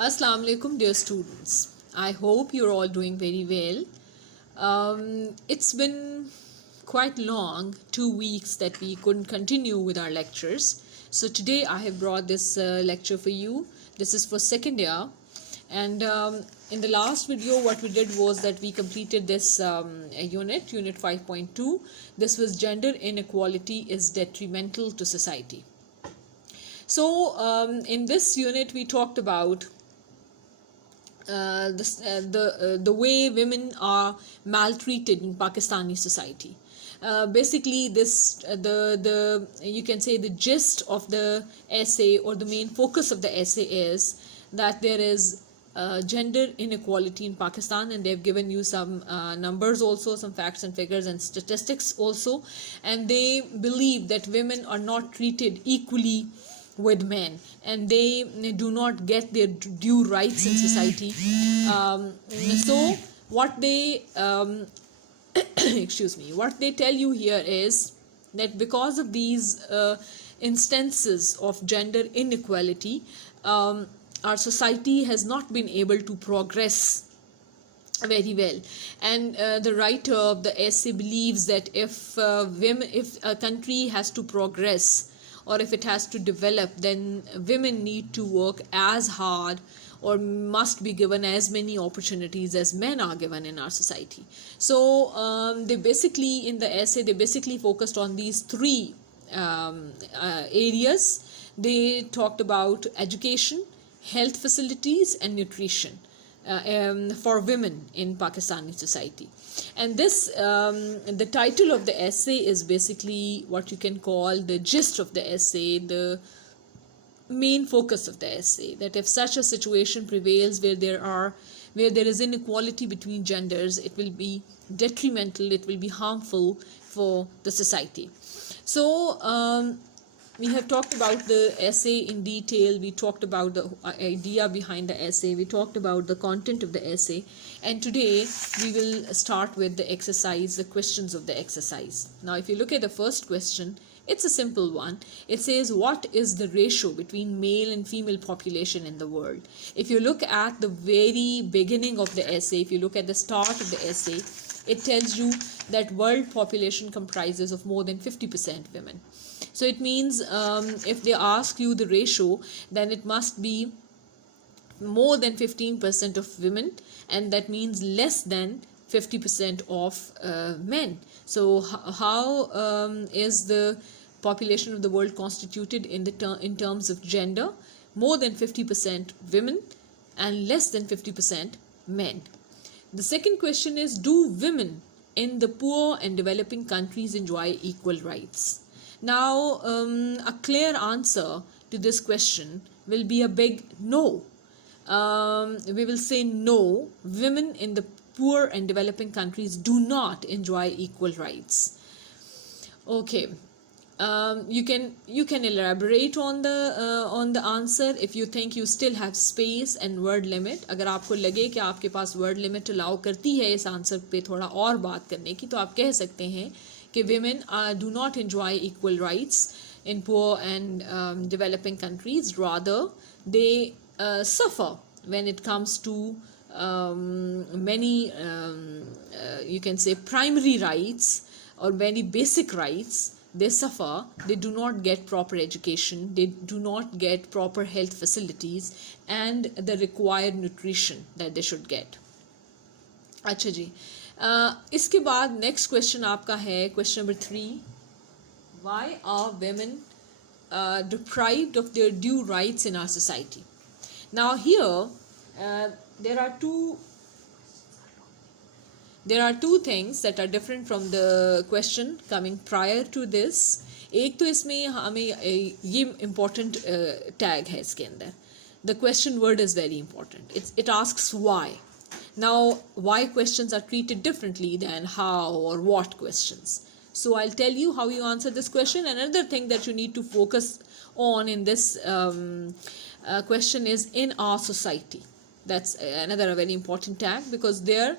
Assalamu alaikum, dear students. I hope you're all doing very well. It's been quite long, 2 weeks that we couldn't continue with our lectures. So today I have brought this lecture for you. This is for second year. And in the last video, what we did was that we completed this unit 5.2. This was gender inequality is detrimental to society. So in this unit, we talked about the way women are maltreated in Pakistani society. Basically, the you can say the gist of the essay, or the main focus of the essay, is that there is gender inequality in Pakistan, and they've given you some numbers also, some facts and figures and statistics also, and they believe that women are not treated equally with men, and they do not get their due rights in society. So what they excuse me, what they tell you here is that because of these instances of gender inequality, our society has not been able to progress very well. And the writer of the essay believes that if a country has to progress, or if it has to develop, then women need to work as hard, or must be given as many opportunities as men are given in our society. So they basically, in the essay, they basically focused on these three areas. They talked about education, health facilities, and nutrition for women in Pakistani society. And this the title of the essay is basically what you can call the gist of the essay, the main focus of the essay, that if such a situation prevails where there is inequality between genders, it will be detrimental, it will be harmful for the society. So we have talked about the essay in detail. We talked about the idea behind the essay. We talked about the content of the essay. And today we will start with the exercise, the questions of the exercise. Now, if you look at the first question, it's a simple one. It says, what is the ratio between male and female population in the world? If you look at the very beginning of the essay, if you look at the start of the essay, it tells you that world population comprises of more than 50% women. So it means if they ask you the ratio, then it must be more than 15% of women, and that means less than 50% of men. So how is the population of the world constituted in terms of gender? More than 50% women and less than 50% men. The second question is, do women in the poor and developing countries enjoy equal rights? Now, a clear answer to this question will be a big no. We will say no, women in the poor and developing countries do not enjoy equal rights. Okay, you can elaborate on the answer if you think you still have space and word limit. अगर आपको लगे कि आपके पास word limit allow करती है इस आंसर पे थोड़ा और बात करने की, तो आप कह सकते हैं कि women do not enjoy equal rights in poor and developing countries. Rather, they suffer when it comes to many you can say primary rights, or many basic rights. They suffer. They do not get proper education, they do not get proper health facilities and the required nutrition that they should get. अच्छा जी, इसके बाद next question आपका है question number 3. Why are women deprived of their due rights in our society? Now here there are two things that are different from the question coming prior to this. एक तो इसमें हमें ये important tag है इसके अंदर. The question word is very important. It asks why. Now, why questions are treated differently than how or what questions. So I'll tell you how you answer this question. Another thing that you need to focus on in this question is in our society. That's another very important tag, because there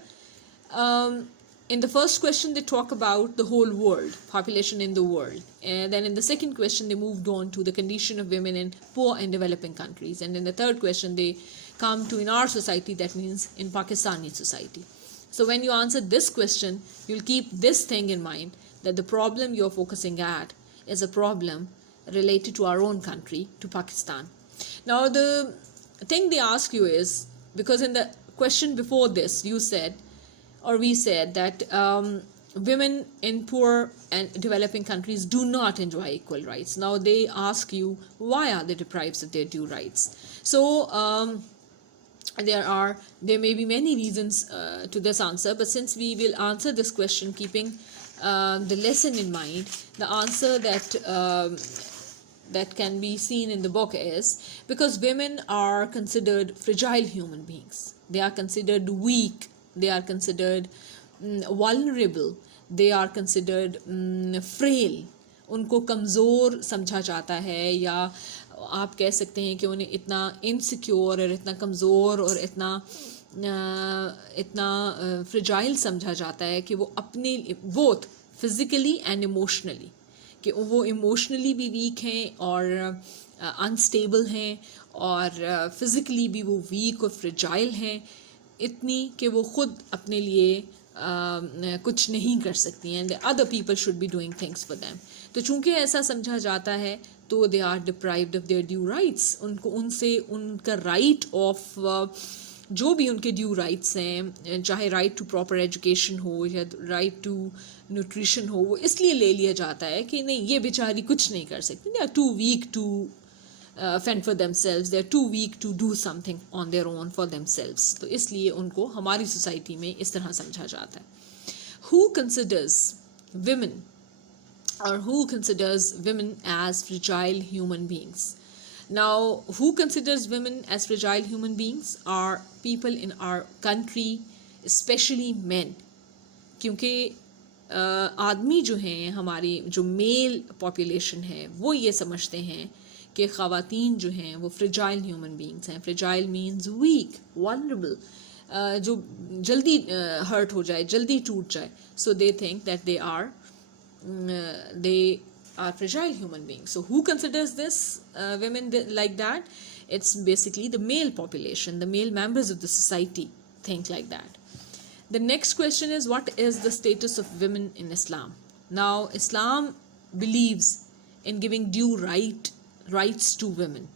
in the first question they talk about the whole world, population in the world, and then in the second question they moved on to the condition of women in poor and developing countries, and in the third question they come to in our society, that means in Pakistani society. So when you answer this question, you'll keep this thing in mind, that the problem you're focusing at is a problem related to our own country, to Pakistan. Now the thing they ask you is, because in the question before this you said, or we said, that women in poor and developing countries do not enjoy equal rights. Now they ask you, why are they deprived of their due rights? So there may be many reasons to this answer, but since we will answer this question keeping the lesson in mind, the answer that can be seen in the book is because women are considered fragile human beings. They are considered weak. They are considered vulnerable. They are considered frail. उनको कमज़ोर समझा जाता है, या आप कह सकते हैं कि उन्हें इतना इनसिक्योर और इतना कमज़ोर और इतना फ्रेजाइल समझा जाता है कि वो अपने बोथ फिज़िकली एंड इमोशनली, कि वो इमोशनली भी वीक हैं और अनस्टेबल हैं, और फिज़िकली भी वो वीक और फ्रेजाइल हैं, इतनी कि वो ख़ुद अपने लिए कुछ नहीं कर सकती हैं, other people should be doing things for them. तो चूँकि ऐसा समझा जाता है तो they are deprived of their due rights. उनको उनसे उनका राइट ऑफ जो भी उनके ड्यू राइट्स हैं, चाहे राइट टू प्रॉपर एजुकेशन हो या राइट टू न्यूट्रिशन हो, वो इसलिए ले लिया जाता है कि नहीं, ये बेचारी कुछ नहीं कर सकती, they are too weak to fend for themselves, they are too weak to do something on their own for themselves. तो इसलिए उनको हमारी सोसाइटी में इस तरह समझा जाता है. Who considers women as fragile human beings? Now, who considers women as fragile human beings are people in our country, especially men. क्योंकि आदमी जो हैं, हमारी जो मेल पॉपुलेशन है, वो ये समझते हैं कि ख़वातीन जो हैं वो फ्रेजाइल ह्यूमन बींग्स हैं. फ्रेजाइल मीन्स वीक, वल्नरेबल, जो जल्दी हर्ट हो जाए, जल्दी टूट जाए. So they think that they are fragile human beings. So who considers this women like that? It's basically the male population, the male members of the society think like that. The next question is, what is the status of women in Islam? Now, Islam believes in giving due rights to women.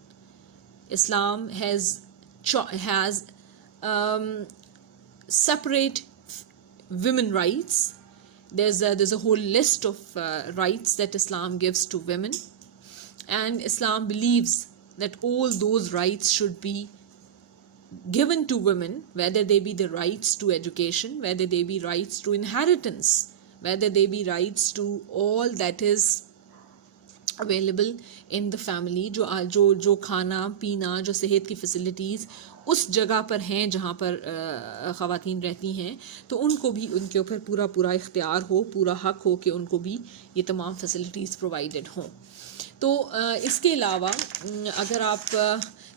Islam has separate women rights. There's a whole list of rights that Islam gives to women, and Islam believes that all those rights should be given to women, whether they be the rights to education, whether they be rights to inheritance, whether they be rights to all that is available in the family. जो खाना पीना, जो सेहत की फैसिलिटीज़ उस जगह पर हैं जहाँ पर ख़वातीन रहती हैं, तो उनको भी उनके ऊपर पूरा इख्तियार हो, पूरा हक़ हो कि उनको भी ये तमाम फैसिलिटीज़ प्रोवाइडेड हों. तो इसके अलावा अगर आप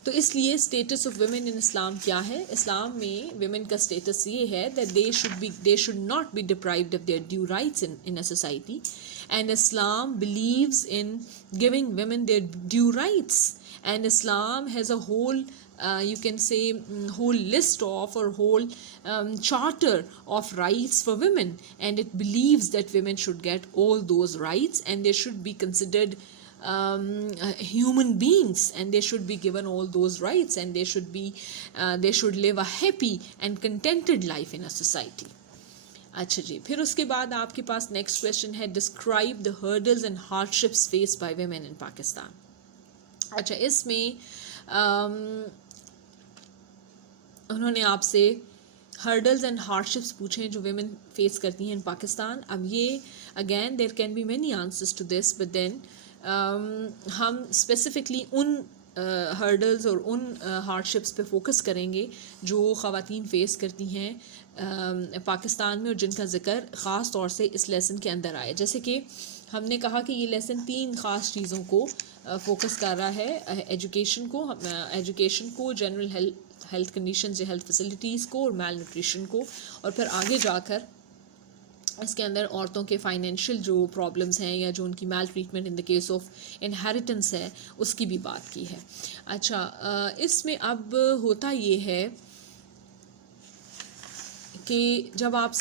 तो इसलिए स्टेटस ऑफ वुमेन इन इस्लाम क्या है? इस्लाम में वुमेन का स्टेटस ये है that they should not be deprived of their due rights in a society, and Islam believes in giving women their due rights, and Islam has a whole you can say whole list of or whole charter of rights for women, and it believes that women should get all those rights and they should be considered human beings, and they should be given all those rights, and they should live a happy and contented life in a society. अच्छा जी, फिर उसके बाद आपके पास next question है, describe the hurdles and hardships faced by women in Pakistan. अच्छा, इसमें उन्होंने आपसे हर्डल्स एंड हार्डशिप्स पूछे जो वुमेन फेस करती हैं इन पाकिस्तान. अब ये again there can be many answers to this, but then हम स्पेसिफिकली उन हर्डल्स और उन हार्डशिप्स पे फोकस करेंगे जो ख़वातीन फ़ेस करती हैं पाकिस्तान में, और जिनका ज़िक्र ख़ास तौर से इस लेसन के अंदर आए. जैसे कि हमने कहा कि ये लेसन 3 ख़ास चीज़ों को फोकस कर रहा है, एजुकेशन को, जनरल हेल्थ कंडीशंस या हेल्थ फैसिलिटीज़ को, और मेल न्यूट्रिशन को, और फिर आगे जाकर इसके अंदर औरतों के फाइनेंशियल जो प्रॉब्लम्स हैं या जो उनकी male treatment in the case of inheritance है उसकी भी बात की है। अच्छा, इसमें अब होता ये है कि जब आप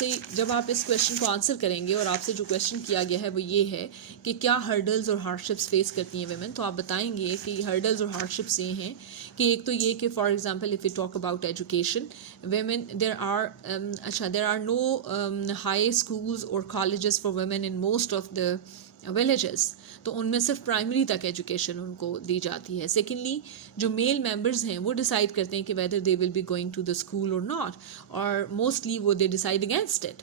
इस क्वेश्चन को आंसर करेंगे और आपसे जो क्वेश्चन किया गया है वो ये है कि क्या हर्डल्स और हार्डशिप्स फेस करती हैं वेमेन, तो आप बताएंगे कि हर्डल्स और हार्डशिप्स ये हैं कि एक तो ये कि for example if you talk about education women there are no high schools और colleges for women in most of the villages, तो उनमें सिर्फ प्राइमरी तक एजुकेशन उनको दी जाती है। सेकेंडली जो मेल मेंबर्स हैं वो डिसाइड करते हैं कि whether they will be going to the school और नॉट, और मोस्टली वो दे डिसाइड अगेंस्ट इट।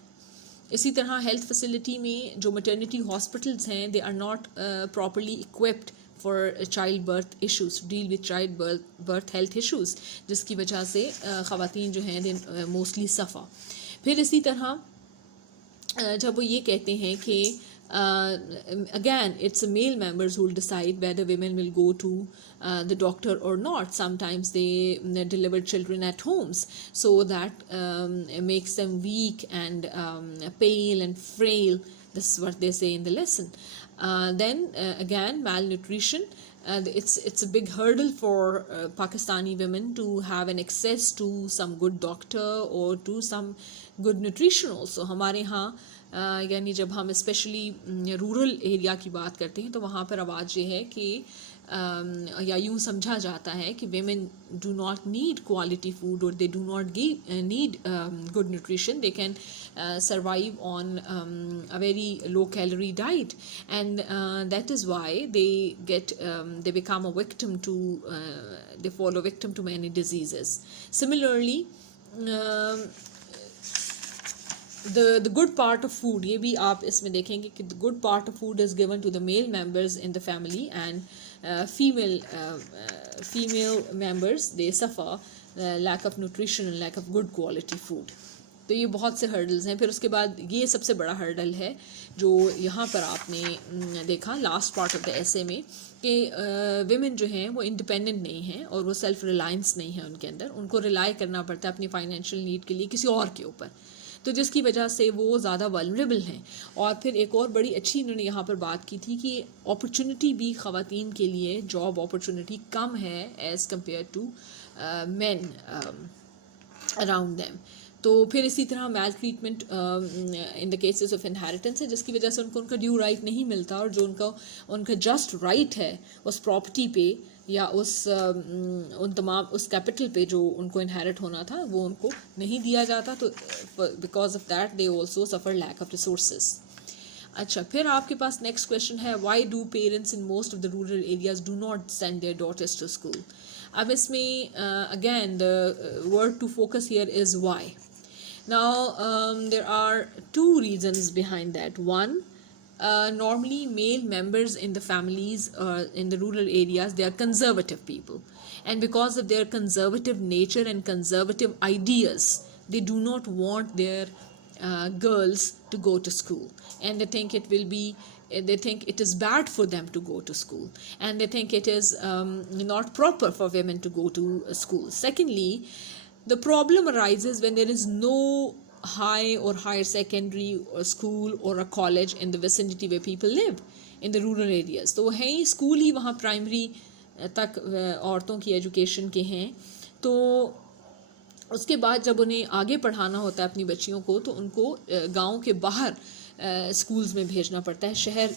इसी तरह हेल्थ फैसिलिटी में जो मटर्निटी हॉस्पिटल्स हैं they are not properly equipped for child birth issues, deal with child birth health issues, जिसकी वजह से ख़वातीन जो हैं दे मोस्टली सफ़ा। फिर इसी तरह जब वो ये कहते हैं कि again it's a male members who will decide whether women will go to the doctor or not. Sometimes they deliver children at homes, so that makes them weak and pale and frail. This is what they say in the lesson. Then again malnutrition, it's a big hurdle for Pakistani women to have an access to some good doctor or to some good nutrition also. हमारे यहाँ यानी जब हम specially rural area की बात करते हैं तो वहाँ पर आवाज़ ये है कि या यूँ समझा जाता है कि women do not need quality food or they do not need good nutrition. They can survive on a very low calorie diet, and that is why they become a victim to they fall a victim to many diseases. Similarly, the good part of food, ये भी आप इसमें देखेंगे कि the good part of food is given to the male members in the family, and female members they suffer lack of nutrition and lack of good quality food. तो ये बहुत से हर्डल्स हैं। फिर उसके बाद ये सबसे बड़ा हर्डल है जो यहाँ पर आपने देखा last part of the essay में कि विमेन जो हैं वो इंडिपेंडेंट नहीं हैं और वो सेल्फ रिलायंस नहीं है उनके अंदर, उनको रिलाई करना पड़ता है अपनी फाइनेंशियल नीड के लिए किसी और के ऊपर, तो जिसकी वजह से वो ज़्यादा वल्नरेबल हैं। और फिर एक और बड़ी अच्छी इन्होंने यहाँ पर बात की थी कि अपॉर्चुनिटी भी ख़वातीन के लिए जॉब अपॉर्चुनिटी कम है as compare to men around them. तो फिर इसी तरह male treatment in the cases of inheritance है, जिसकी वजह से उनको उनका ड्यू राइट नहीं मिलता, और जो उनका जस्ट राइट है उस प्रॉपर्टी पे या उस कैपिटल पे जो उनको इनहेरिट होना था वो उनको नहीं दिया जाता, तो because of that they also suffer lack of resources. अच्छा, फिर आपके पास नेक्स्ट क्वेश्चन है why do parents in most of the rural areas do not send their daughters to school. अब इसमें again the word to focus here is why. Now there are two reasons behind that. One, normally male members in the families in the rural areas, they are conservative people, and because of their conservative nature and conservative ideas, they do not want their girls to go to school, and they think it is bad for them to go to school, and they think it is not proper for women to go to school. Secondly, the problem arises when there is no high or higher secondary or school or a college in the vicinity where people live in the rural areas. तो है ही स्कूल ही वहाँ प्राइमरी तक औरतों की एजुकेशन के हैं, तो उसके बाद जब उन्हें आगे पढ़ाना होता है अपनी बच्चियों को तो उनको गाँव के बाहर स्कूल्स में भेजना पड़ता है, शहर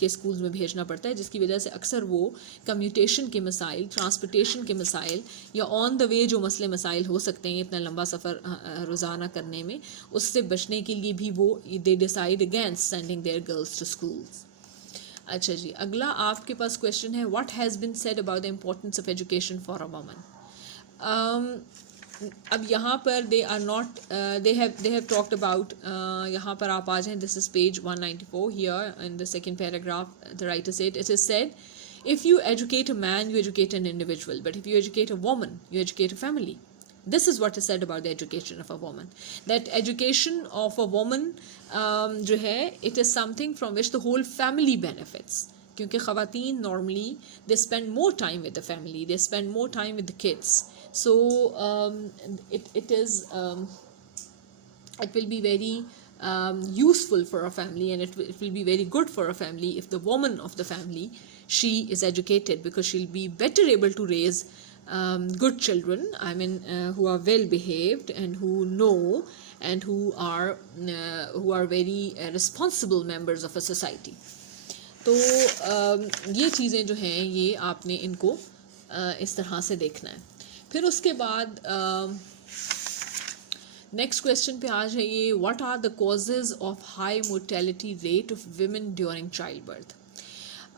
के स्कूल्स में भेजना पड़ता है, जिसकी वजह से अक्सर वो कम्यूटेशन के मसाइल, ट्रांसपोर्टेशन के मसाइल या ऑन द वे जो मसले मसाइल हो सकते हैं इतना लंबा सफ़र रोज़ाना करने में, उससे बचने के लिए भी वो they decide against sending their girls to schools. अच्छा जी, अगला आपके पास क्वेश्चन है what has been said about the importance of education for a woman. अब यहाँ पर they are not they have talked about, यहाँ पर आप आ जाएँ, this is page 194 here in the second paragraph the writer said, it is said if you educate a man you educate an individual, but if you educate a woman you educate a family. This is what is said about the education of a woman, that education of a woman जो है it is something from which the whole family benefits, क्योंकि ख़वातीन normally they spend more time with the family, they spend more time with the kids, so it will be very useful for a family, and it will be very good for a family if the woman of the family, she is educated, because she'll be better able to raise good children, I mean, who are well behaved and who know and who are very responsible members of a society. तो ये चीज़ें जो हैं ये आपने इनको इस तरह से देखना है. फिर उसके बाद नेक्स्ट क्वेश्चन पे आज है ये, what are the causes of high mortality rate of women during child birth.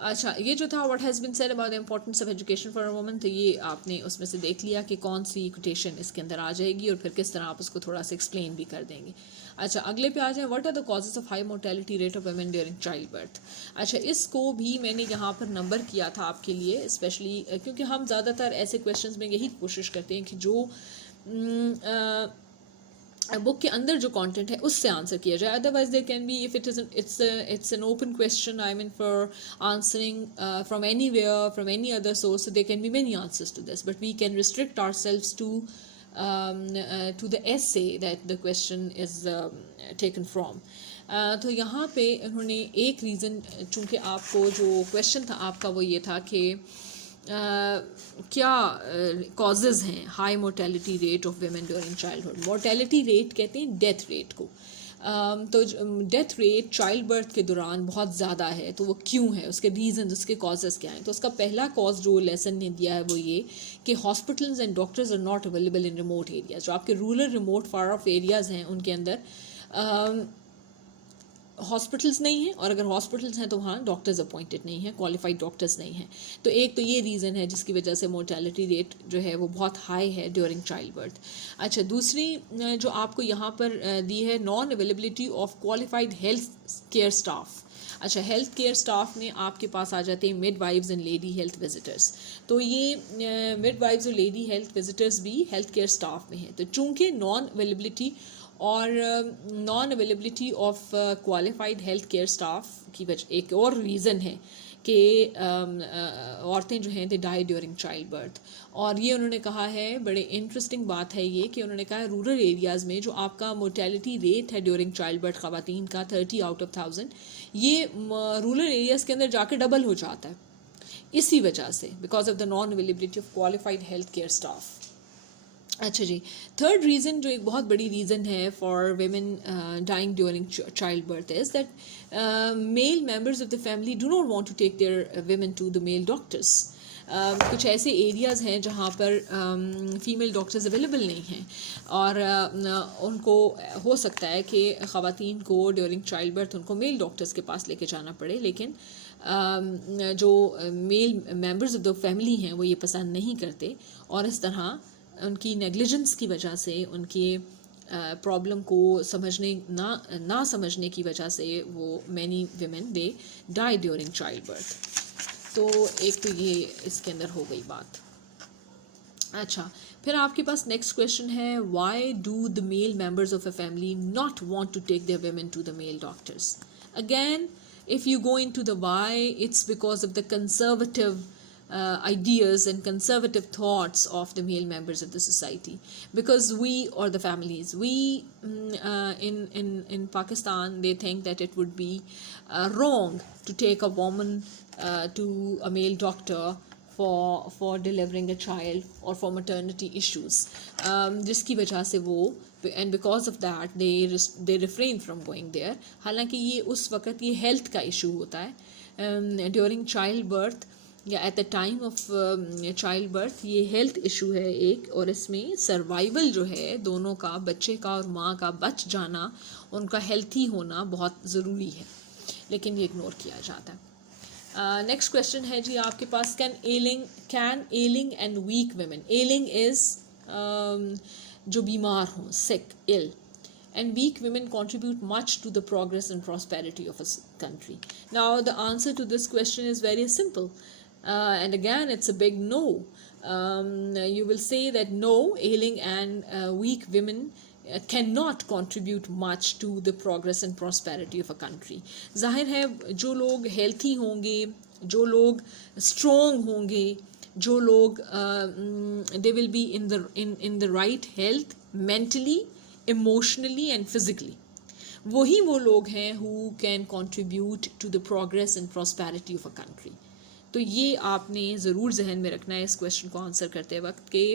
अच्छा, ये जो था what has been said about the importance of education for a woman, तो ये आपने उसमें से देख लिया कि कौन सी कोटेशन इसके अंदर आ जाएगी और फिर किस तरह आप उसको थोड़ा सा एक्सप्लेन भी कर देंगे. अच्छा, अगले पे आ जाए, what are the causes of high mortality rate of women during child birth. अच्छा, इसको भी मैंने यहाँ पर नंबर किया था आपके लिए स्पेशली, क्योंकि हम ज़्यादातर ऐसे क्वेश्चन में यही कोशिश करते हैं कि जो बुक के अंदर जो कंटेंट है उससे आंसर किया जाए. Otherwise there can be, if it's an open question, I mean, for answering from anywhere, from any other source, so there can be many answers to this, but we can restrict ourselves to the essay that the question is taken from. तो यहाँ पे उन्होंने एक रीज़न, चूँकि आपको जो क्वेश्चन था आपका वो ये था कि क्या कॉजेज़ हैं high mortality rate of women during childhood. Mortality rate कहते हैं डेथ रेट को. तो डेथ रेट चाइल्ड बर्थ के दौरान बहुत ज़्यादा है, तो वो क्यों है, उसके रीज़न, उसके कॉजेज़ क्या हैं. तो उसका पहला कॉज जो लेसन ने दिया है वो ये कि hospitals and doctors are not available in remote areas. जो आपके rural remote far off areas हैं उनके अंदर हॉस्पिटल्स नहीं हैं, और अगर हॉस्पिटल्स हैं तो वहाँ डॉक्टर्स अपॉइंटेड नहीं हैं, क्वालिफाइड डॉक्टर्स नहीं हैं. तो एक तो ये रीज़न है जिसकी वजह से मोर्टेलिटी रेट जो है वो बहुत हाई है ड्यूरिंग चाइल्ड बर्थ. अच्छा, दूसरी जो आपको यहाँ पर दी है, non availability of qualified health care staff. अच्छा, हेल्थ केयर स्टाफ में आपके पास आ जाते हैं mid wives and lady health visitors. तो ये मिड वाइव्स और लेडी हेल्थ विजिटर्स भी हेल्थ केयर स्टाफ में हैं. तो चूँकि नॉन अवेलेबिलिटी और non availability of qualified health care staff की वजह एक और रीज़न है कि औरतें जो हैं they die during child birth. और ये उन्होंने कहा है, बड़े इंटरेस्टिंग बात है ये, कि उन्होंने कहा है रूरल एरियाज़ में जो आपका मोर्टेलिटी रेट है ड्यूरिंग चाइल्ड बर्थ ख़वातीन का 30 आउट ऑफ 1000, ये रूरल एरियाज़ के अंदर जाके डबल हो जाता है इसी वजह से, because of the non availability of qualified health care staff. अच्छा जी, थर्ड रीज़न जो एक बहुत बड़ी रीज़न है for women dying during child birth is that male members of the family do not want to take their women to the male doctors. कुछ ऐसे एरियाज़ हैं जहाँ पर फ़ीमेल डॉक्टर्स अवेलेबल नहीं हैं, और उनको हो सकता है कि ख़वातीन को ड्यूरिंग चाइल्ड बर्थ उनको मेल डॉक्टर्स के पास लेके जाना पड़े, लेकिन जो male members of the family हैं वो ये पसंद नहीं करते, और इस तरह उनकी नेग्लिजेंस की वजह से, उनके प्रॉब्लम को समझने ना समझने की वजह से वो many women they die during child birth. तो एक तो ये इसके अंदर हो गई बात. अच्छा, फिर आपके पास नेक्स्ट क्वेश्चन है, why do the male members of a family not want to take their women to the male doctors. Again, if you go into the why, it's because of the conservative ideas and conservative thoughts of the male members of the society, because we, or the families, we in Pakistan, they think that it would be wrong to take a woman to a male doctor for delivering a child or for maternity issues, जिसकी वजह से वो, and because of that they refrain from going there. हालांकि ये उस वक़्त ये हेल्थ का इशू होता है ड्यूरिंग चाइल्ड बर्थ या at the time of child birth, ये हेल्थ इशू है एक, और इसमें सर्वाइवल जो है दोनों का, बच्चे का और माँ का बच जाना, उनका हेल्थी होना बहुत ज़रूरी है, लेकिन ये इग्नोर किया जाता है. नेक्स्ट क्वेश्चन है जी आपके पास, can ailing and weak women, ailing is जो बीमार हों, सिक, इल, and weak women contribute much to the progress and prosperity of a country. Now the answer to this question is very simple, and again it's a big no. You will say that no, ailing and weak women cannot contribute much to the progress and prosperity of a country. जाहिर है जो लोग healthy होंगे, जो लोग strong होंगे, जो लोग they will be in the right health mentally, emotionally and physically, वही वो लोग हैं who can contribute to the progress and prosperity of a country. तो ये आपने ज़रूर जहन में रखना है इस क्वेश्चन को आंसर करते वक्त कि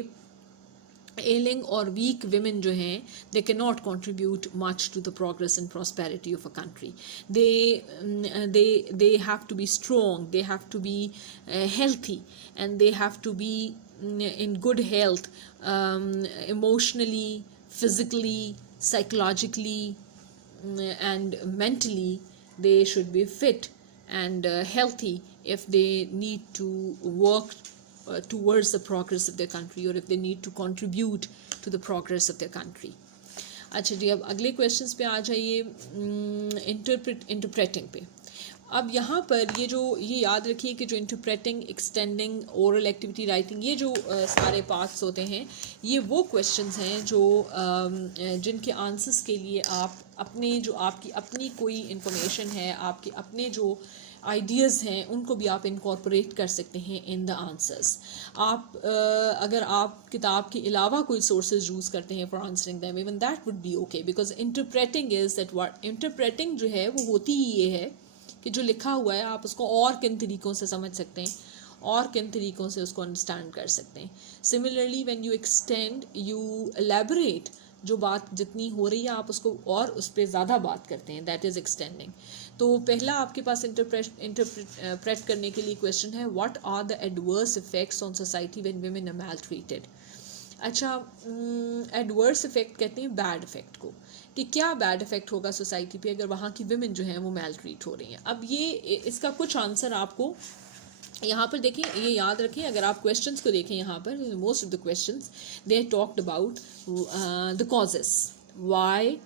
ailing or weak women जो हैं they cannot contribute much to the progress and prosperity of a country. They have to be strong, they have to be healthy, and they have to be in good health, emotionally, physically, psychologically, and mentally. They should be fit and healthy if they need to work towards the progress of their country, or if they need to contribute to the progress of their country. अच्छा जी, अब अगले क्वेश्चंस पे आ जाइए, इंटरप्रेटिंग पे। अब यहाँ पर ये याद रखिए कि जो interpreting, extending, oral activity writing, ये जो सारे पार्ट्स होते हैं, ये वो क्वेश्चंस हैं जो जिनके आंसर्स के लिए आप अपने जो आपकी अपनी कोई इंफॉर्मेशन है, आपके अपने जो आइडियाज़ हैं, उनको भी आप इनकॉर्पोरेट कर सकते हैं इन द आंसर्स। आप अगर आप किताब के अलावा कोई सोर्सेज यूज़ करते हैं for answering them, even that would be okay, because interpreting is that what interpreting जो है वो होती ही ये है कि जो लिखा हुआ है आप उसको और किन तरीक़ों से समझ सकते हैं और किन तरीक़ों से उसको अंडरस्टैंड कर सकते हैं। Similarly when you extend, you elaborate, जो बात जितनी हो रही है आप उसको और उस पर ज़्यादा बात करते हैं, दैट इज़ एक्सटेंडिंग। तो पहला आपके पास इंटरप्रेट करने के लिए क्वेश्चन है, what are the adverse effects on society when women are maltreated. अच्छा, एडवर्स इफेक्ट कहते हैं बैड इफेक्ट को, कि क्या बैड इफेक्ट होगा सोसाइटी पे अगर वहाँ की विमेन जो हैं वो मैल ट्रीट हो रही हैं। अब ये इसका कुछ आंसर आपको यहाँ पर देखें, ये याद रखें, अगर आप क्वेश्चंस को देखें यहाँ पर, most of the questions they talked about the causes, why,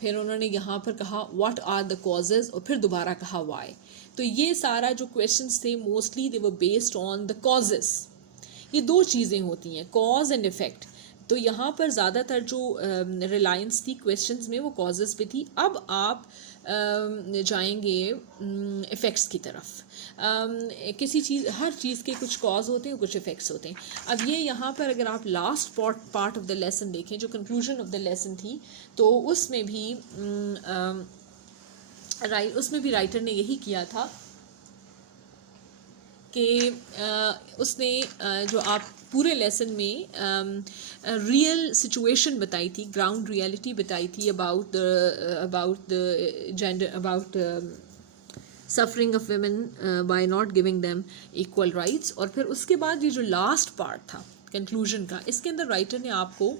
फिर उन्होंने यहाँ पर कहा व्हाट आर द कॉजेज, और फिर दोबारा कहा वाई। तो ये सारा जो क्वेश्चंस थे mostly they were based on the causes. ये दो चीज़ें होती हैं, कॉज एंड इफ़ेक्ट। तो यहाँ पर ज़्यादातर जो रिलायंस थी क्वेश्चंस में वो कॉजेज़ पे थी। अब आप जाएंगे इफ़ेक्ट्स की तरफ। किसी चीज़, हर चीज़ के कुछ कॉज होते हैं, कुछ इफ़ेक्ट्स होते हैं। अब ये यहाँ पर अगर आप last part of the lesson देखें, जो कंक्लूजन ऑफ द लेसन थी, तो उसमें भी राइटर ने यही किया था कि उसने जो आप पूरे लेसन में रियल सिचुएशन बताई थी, ग्राउंड रियलिटी बताई थी about the gender, about suffering of women by not giving them equal rights. और फिर उसके बाद ये जो लास्ट पार्ट था कंक्लूजन का, इसके अंदर राइटर ने आपको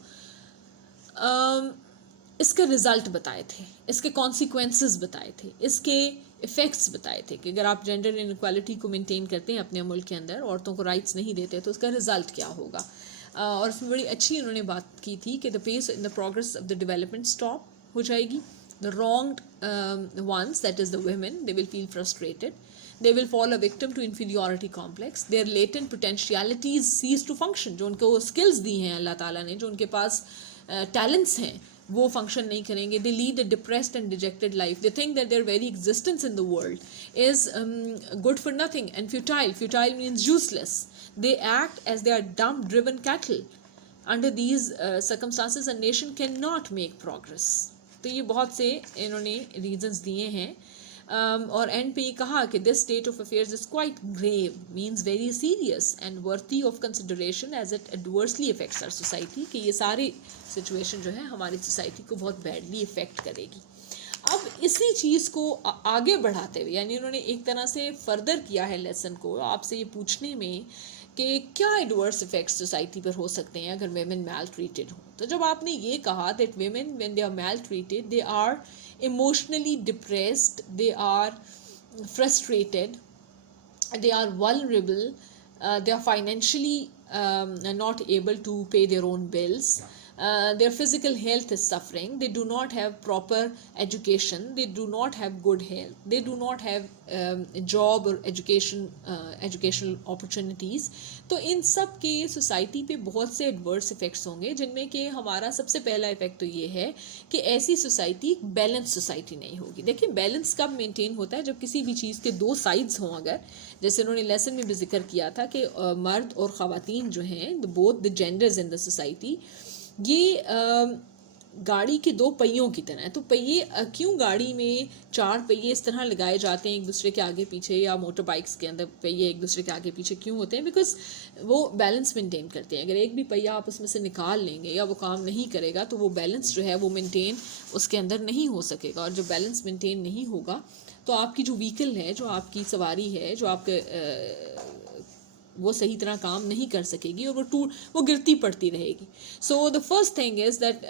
इसके रिज़ल्ट बताए थे, इसके कॉन्सिक्वेंसेस बताए थे, इसके इफ़ेक्ट्स बताए थे कि अगर आप जेंडर इनक्वालिटी को मेंटेन करते हैं अपने मुल्क के अंदर, औरतों को राइट्स नहीं देते, तो उसका रिज़ल्ट क्या होगा। और उसमें बड़ी अच्छी उन्होंने बात की थी कि the pace in the progress of the development stop हो जाएगी। The wronged ones, that is the women, they will feel frustrated. They will fall a victim to inferiority complex. Their latent potentialities cease to function. जो उनको skills दी हैं अल्लाह ताला ने, जो उनके पास talents हैं, वो function नहीं करेंगे. They lead a depressed and dejected life. They think that their very existence in the world is good for nothing and futile. Futile means useless. They act as they are dumb, driven cattle. Under these circumstances, a nation cannot make progress. तो ये बहुत से इन्होंने रीजंस दिए हैं। और एंड पे ये कहा कि this state of affairs is quite grave, means very serious and worthy of consideration as it adversely affects our society, कि ये सारी सिचुएशन जो है हमारी सोसाइटी को बहुत बैडली इफेक्ट करेगी। अब इसी चीज़ को आगे बढ़ाते हुए, यानी उन्होंने एक तरह से फर्दर किया है लेसन को आपसे ये पूछने में कि क्या एडवर्स इफेक्ट्स सोसाइटी पर हो सकते हैं अगर वेमेन मैल ट्रीटेड हो। तो जब आपने ये कहा that women when they are maltreated, they are emotionally depressed, they are frustrated, they are vulnerable, they are financially not able to pay their own bills, their physical health is suffering, they do not have proper education, they do not have good health, they do not have job or educational opportunities. तो इन सब के सोसाइटी पे बहुत से adverse effects होंगे, जिनमें कि हमारा सबसे पहला इफेक्ट तो ये है कि ऐसी सोसाइटी बैलेंस सोसाइटी नहीं होगी। देखिए बैलेंस कब मेंटेन होता है, जब किसी भी चीज़ के दो साइड्स हों। अगर जैसे उन्होंने लेसन में भी जिक्र किया था कि मर्द और ख़वातीन जो हैं, both the genders in the society, ये गाड़ी के दो पहियों की तरह है। तो पहिए क्यों गाड़ी में चार पहिए इस तरह लगाए जाते हैं एक दूसरे के आगे पीछे, या मोटर बाइक्स के अंदर पहिए एक दूसरे के आगे पीछे क्यों होते हैं? बिकॉज वो बैलेंस मेंटेन करते हैं। अगर एक भी पहिया आप उसमें से निकाल लेंगे या वो काम नहीं करेगा तो वो बैलेंस जो है वो मेंटेन उसके अंदर नहीं हो सकेगा, और जब बैलेंस मेंटेन नहीं होगा तो आपकी जो व्हीकल है, जो आपकी सवारी है, जो आपके वो सही तरह काम नहीं कर सकेगी और वो गिरती पड़ती रहेगी। So the first thing is that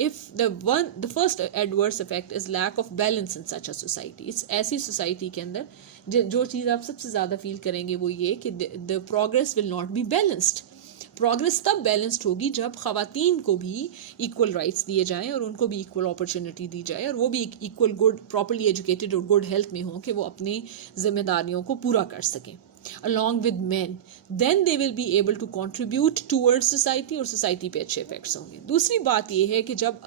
if the first adverse effect is lack of balance in such a society. इस ऐसी सोसाइटी के अंदर जो चीज़ आप सबसे ज़्यादा फील करेंगे वो ये कि the progress will not be balanced. Progress तब बैलेंस्ड होगी जब ख़वातीन को भी इक्वल राइट्स दिए जाएं और उनको भी इक्वल अपॉर्चुनिटी दी जाए, और वो भी इक्वल गुड, प्रॉपर्ली एजुकेटेड और गुड हेल्थ में हों कि वो अपनी जिम्मेदारियों को पूरा कर सकें along with men. Then they will be able to contribute towards society, और society पे अच्छे effects होंगे। दूसरी बात ये है कि जब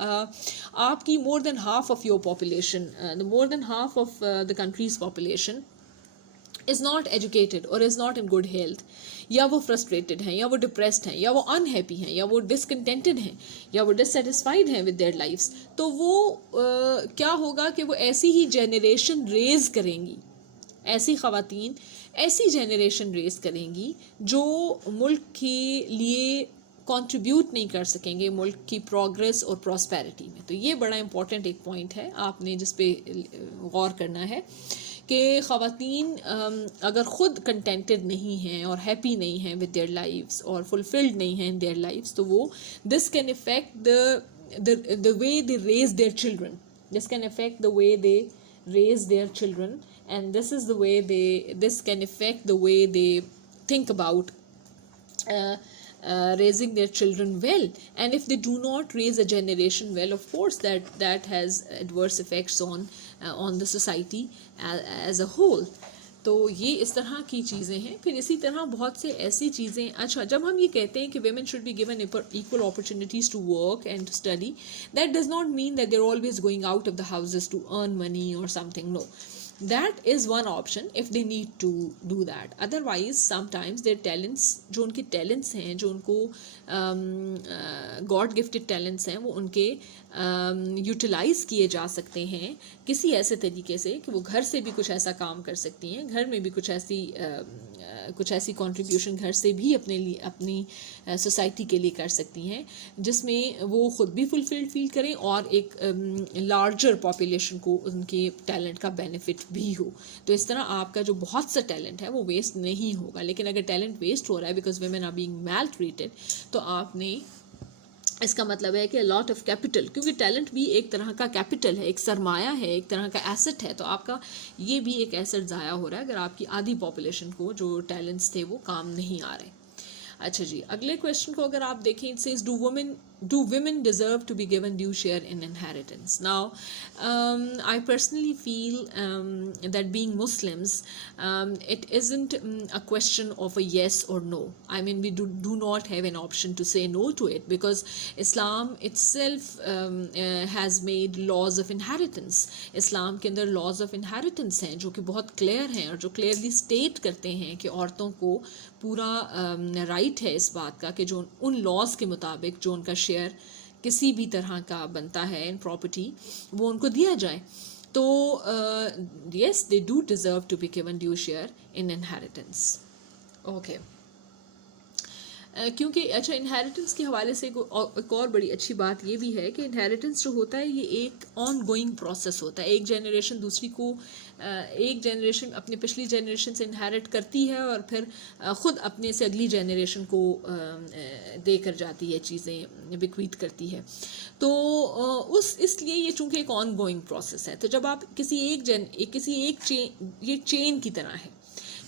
आपकी more than half of your population, the more than half of the country's population is not educated or is not in good health, या वो frustrated हैं, या वो depressed हैं, या वो unhappy हैं, या वो discontented हैं, या वो dissatisfied हैं with their lives, तो वो क्या होगा कि वो ऐसी ही generation raise करेंगी, ऐसी ख़वातीन ऐसी जनरेशन रेस करेंगी जो मुल्क के लिए कंट्रीब्यूट नहीं कर सकेंगे मुल्क की प्रोग्रेस और प्रॉस्पेरिटी में। तो ये बड़ा इंपॉर्टेंट एक पॉइंट है, आपने जिस पे गौर करना है कि ख़वातीन अगर ख़ुद कंटेंटेड नहीं हैं और हैप्पी नहीं हैं विद देयर लाइव्स और फुलफिल्ड नहीं हैं इन देयर लाइव्स, तो वो this can affect the way they raise their children, this can affect the way they raise their children, and this can affect the way they think about raising their children well. And if they do not raise a generation well, of course that has adverse effects on the society as a whole. तो ये इस तरह की चीज़ें हैं। फिर इसी तरह बहुत से ऐसी चीज़ें, अच्छा, जब हम ये कहते हैं कि women should be given equal opportunities to work and to study, that does not mean that they're always going out of the houses to earn money or something. No, that is one option if they need to do that. Otherwise sometimes their talents, जो उनके talents हैं, जो उनको God gifted talents हैं, वो उनके यूटिलाइज़ किए जा सकते हैं किसी ऐसे तरीके से कि वो घर से भी कुछ ऐसा काम कर सकती हैं, घर में भी कुछ ऐसी कंट्रीब्यूशन घर से भी अपने लिए, अपनी सोसाइटी के लिए कर सकती हैं जिसमें वो ख़ुद भी फुलफिल्ड फील करें और एक लार्जर पॉपुलेशन को उनके टैलेंट का बेनिफिट भी हो। तो इस तरह आपका जो बहुत सा टैलेंट है वो वेस्ट नहीं होगा। लेकिन अगर टैलेंट वेस्ट हो रहा है because women are being maltreated, तो आपने, इसका मतलब है कि लॉट ऑफ कैपिटल, क्योंकि टैलेंट भी एक तरह का कैपिटल है, एक सरमाया है, एक तरह का एसेट है, तो आपका ये भी एक एसेट ज़ाया हो रहा है अगर आपकी आधी पॉपुलेशन को जो टैलेंट्स थे वो काम नहीं आ रहे। अच्छा जी, अगले क्वेश्चन को अगर आप देखें, it says do women deserve to be given due share in inheritance? Now I personally feel that being Muslims, it isn't a question of a yes or no. I mean, we do not have an option to say no to it because Islam itself has made laws of inheritance. Islam के अंदर laws of inheritance हैं जो कि बहुत clear हैं और जो clearly state करते हैं कि औरतों को पूरा राइट है इस बात का कि जो उन लॉज के मुताबिक जो उनका शेयर किसी भी तरह का बनता है इन प्रॉपर्टी वो उनको दिया जाए। तो yes, they do deserve to be given due share in inheritance. Okay. क्योंकि अच्छा, इनहेरिटेंस के हवाले से एक और बड़ी अच्छी बात ये भी है कि इनहेरिटेंस जो होता है ये एक ऑन गोइंग प्रोसेस होता है। एक जनरेशन दूसरी को, एक जनरेशन अपने पिछली जनरेशन से इनहेरिट करती है और फिर ख़ुद अपने से अगली जनरेशन को देकर जाती है, चीज़ें बिक्वीत करती है। तो इसलिए ये चूँकि एक ऑन गोइंग प्रोसेस है, तो जब आप किसी एक ये चेन की तरह है,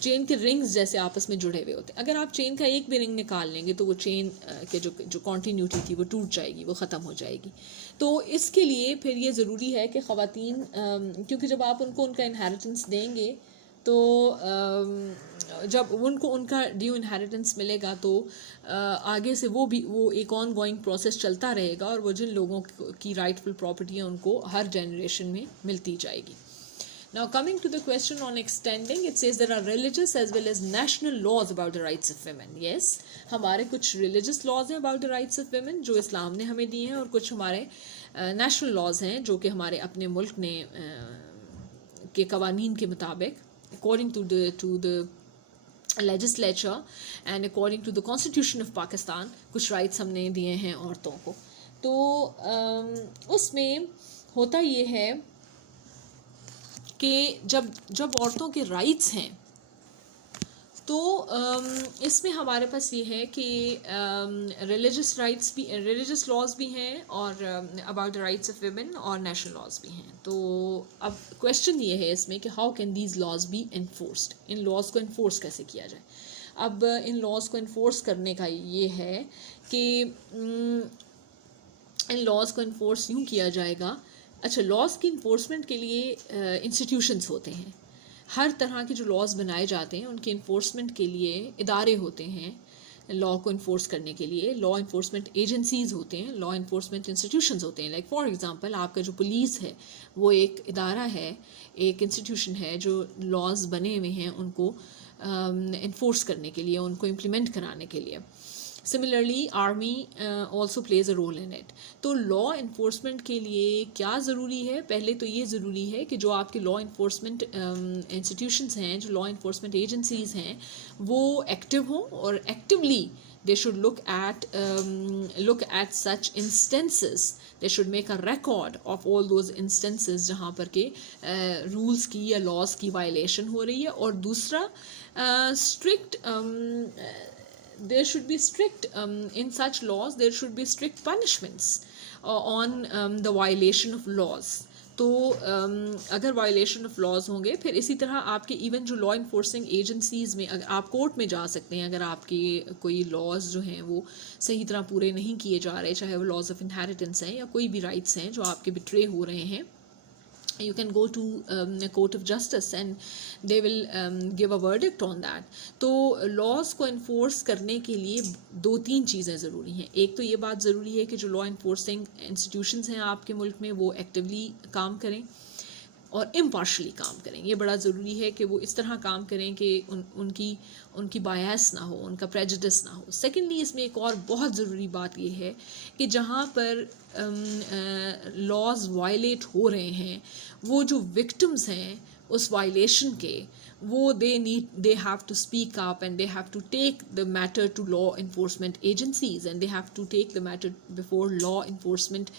चेन के रिंग्स जैसे आपस में जुड़े हुए होते हैं। अगर आप चेन का एक भी रिंग निकाल लेंगे तो वो चेन के जो कॉन्टीन्यूटी थी वो टूट जाएगी, वो ख़त्म हो जाएगी। तो इसके लिए फिर ये ज़रूरी है कि ख़वातीन, क्योंकि जब आप उनको उनका इनहेरिटेंस देंगे तो जब उनको उनका ड्यू इनहेरिटेंस मिलेगा तो आगे से वो एक ऑन गोइंग प्रोसेस चलता रहेगा और वो जिन लोगों की राइटफुल प्रॉपर्टी है उनको हर जनरेशन में मिलती जाएगी। Now coming to the question on extending, it says there are religious as well as national laws about the rights of women. Yes, हमारे कुछ religious laws हैं about the rights of women जो इस्लाम ने हमें दिए हैं, और कुछ हमारे national laws हैं जो कि हमारे अपने मुल्क ने के कवानीन के मुताबिक according to the legislature and according to the constitution of Pakistan कुछ rights हमने दिए हैं औरतों को. तो उसमें होता ये है कि जब औरतों के राइट्स हैं तो इसमें हमारे पास ये है कि रिलीजियस राइट्स भी, रिलीजियस लॉज भी हैं और about the rights of women, और नेशनल लॉज भी हैं. तो अब क्वेश्चन ये है इसमें कि how can these laws be enforced, इन लॉज को इन्फोर्स कैसे किया जाए. अब इन लॉज को इन्फोर्स करने का ये है कि इन लॉज को इन्फोर्स यूँ किया जाएगा. अच्छा, लॉज की इन्फोर्समेंट के लिए इंस्टीट्यूशंस होते हैं. हर तरह के जो लॉज बनाए जाते हैं उनके इन्फोर्समेंट के लिए इदारे होते हैं. लॉ को इन्फोर्स करने के लिए लॉ इन्फोर्समेंट एजेंसीज़ होते हैं, लॉ इन्फोर्समेंट इंस्टीट्यूशंस होते हैं. लाइक फॉर एग्जांपल आपका जो पुलिस है वो एक इदारा है, एक इंस्टीट्यूशन है जो लॉज बने हुए हैं उनको इन्फोर्स करने के लिए, उनको इम्प्लीमेंट कराने के लिए. Similarly army also plays a role in it. तो लॉ इन्फोर्समेंट के लिए क्या ज़रूरी है? पहले तो ये ज़रूरी है कि जो आपके लॉ इन्फोर्समेंट इंस्टीट्यूशंस हैं, जो लॉ इन्फोर्समेंट एजेंसीज़ हैं, वो एक्टिव हों और actively they should look at such instances. They should make a record of all those instances जहाँ पर के rules की या laws की violation हो रही है. और दूसरा strict there should be strict in such laws there should be strict punishments on the violation of laws. तो अगर वायलेशन ऑफ लॉज होंगे, फिर इसी तरह आपके इवन जो लॉ इन्फोर्सिंग एजेंसीज़ में आप कोर्ट में जा सकते हैं अगर आपके कोई लॉज जो हैं वो सही तरह पूरे नहीं किए जा रहे, चाहे वो लॉज ऑफ इनहेरिटेंस हैं या कोई भी राइट्स हैं जो आपके बिट्रे हो रहे हैं. You can go to a court of justice and they will give a verdict on that. तो लॉज को इन्फोर्स करने के लिए 2-3 चीज़ें ज़रूरी हैं. एक तो ये बात ज़रूरी है कि जो लॉ इन्फोर्सिंग इंस्टीट्यूशंस हैं आपके मुल्क में वो एक्टिवली काम करें और इम्पार्शली काम करें. ये बड़ा ज़रूरी है कि वो इस तरह काम करें कि उनकी बायस ना हो, उनका प्रेजुडिस ना हो. सेकेंडली इसमें एक और बहुत ज़रूरी बात ये है कि जहाँ पर लॉज वायलेट हो रहे हैं, वो जो विक्टिम्स हैं उस वायलेशन के, वो they have to speak up and they have to take the matter to law enforcement agencies and they have to take the matter before law enforcement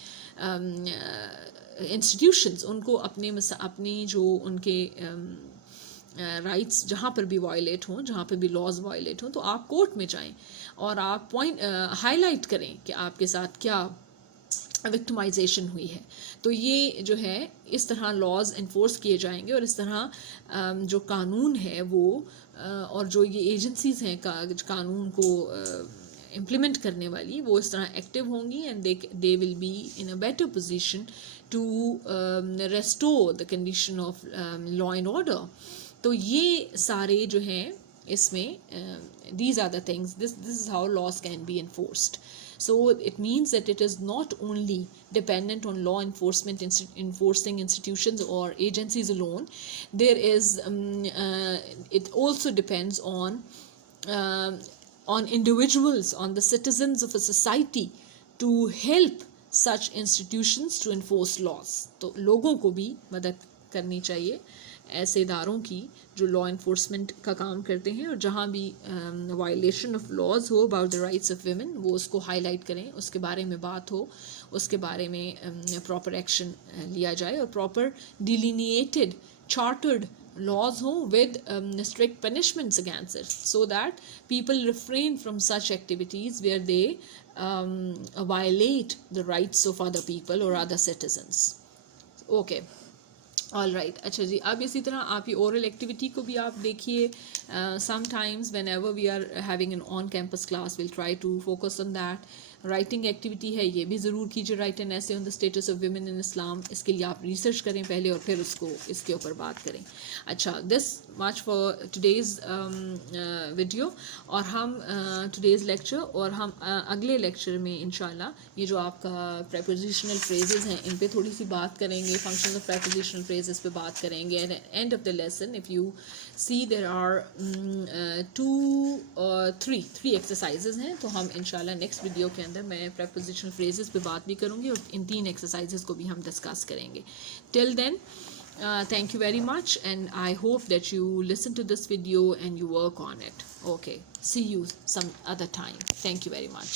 institutions. उनको अपनी जो उनके राइट्स जहाँ पर भी वायलेट हों, जहाँ पर भी लॉज वायलेट हों, तो आप कोर्ट में जाएं और आप हाईलाइट करें कि आपके साथ क्या विक्टिमाइजेशन हुई है. तो ये जो है इस तरह लॉज इन्फोर्स किए जाएंगे और इस तरह जो कानून है वो और जो ये एजेंसीज़ हैं कानून को इम्प्लीमेंट करने वाली, वो इस तरह एक्टिव होंगी and they will be in a better position to restore the condition of law and order. तो ये सारे जो हैं इसमें these are the things, this is how laws can be enforced. So it means that it is not only dependent on law enforcement enforcing institutions or agencies alone. There is it also depends on individuals, on the citizens of a society to help such institutions to enforce laws. तो लोगों को भी मदद करनी चाहिए ऐसे इदारों की जो लॉ इन्फोर्समेंट का काम करते हैं, और जहाँ भी वायलेशन ऑफ लॉज हो about the rights of women वो उसको हाईलाइट करें, उसके बारे में बात हो, उसके बारे में प्रॉपर एक्शन लिया जाए और proper delineated chartered laws ho with strict punishments against it, so that people refrain from such activities where they violate the rights of other people or other citizens. Okay, all right. अच्छा जी, अब इसी तरह आप ये oral activity को भी आप देखिए. Sometimes whenever we are having an on campus class will try to focus on that. Writing activity है, ये भी ज़रूर कीजिए, write an essay on the status of women in Islam. इसके लिए आप रिसर्च करें पहले और फिर उसको इसके ऊपर बात करें। अच्छा, this much for today's video और हम टुडेज़ लेक्चर, और हम अगले लेक्चर में इंशाल्लाह ये जो आपका प्रेपोजिशनल फ्रेजेस हैं इन पे थोड़ी सी बात करेंगे, फंक्शंस ऑफ प्रेपोजिशनल फ्रेजेस पे बात करेंगे। And end of the lesson if you see there are 3 exercises हैं, तो हम इंशाल्लाह नेक्स्ट वीडियो के अंदर मैं प्रेपोजिशनल फ्रेजेस पे बात भी करूँगी और इन 3 एक्सरसाइजेज को भी हम डिस्कस करेंगे। Till then, thank you very much, and I hope that you listen to this video and you work on it. Okay, see you some other time. Thank you very much.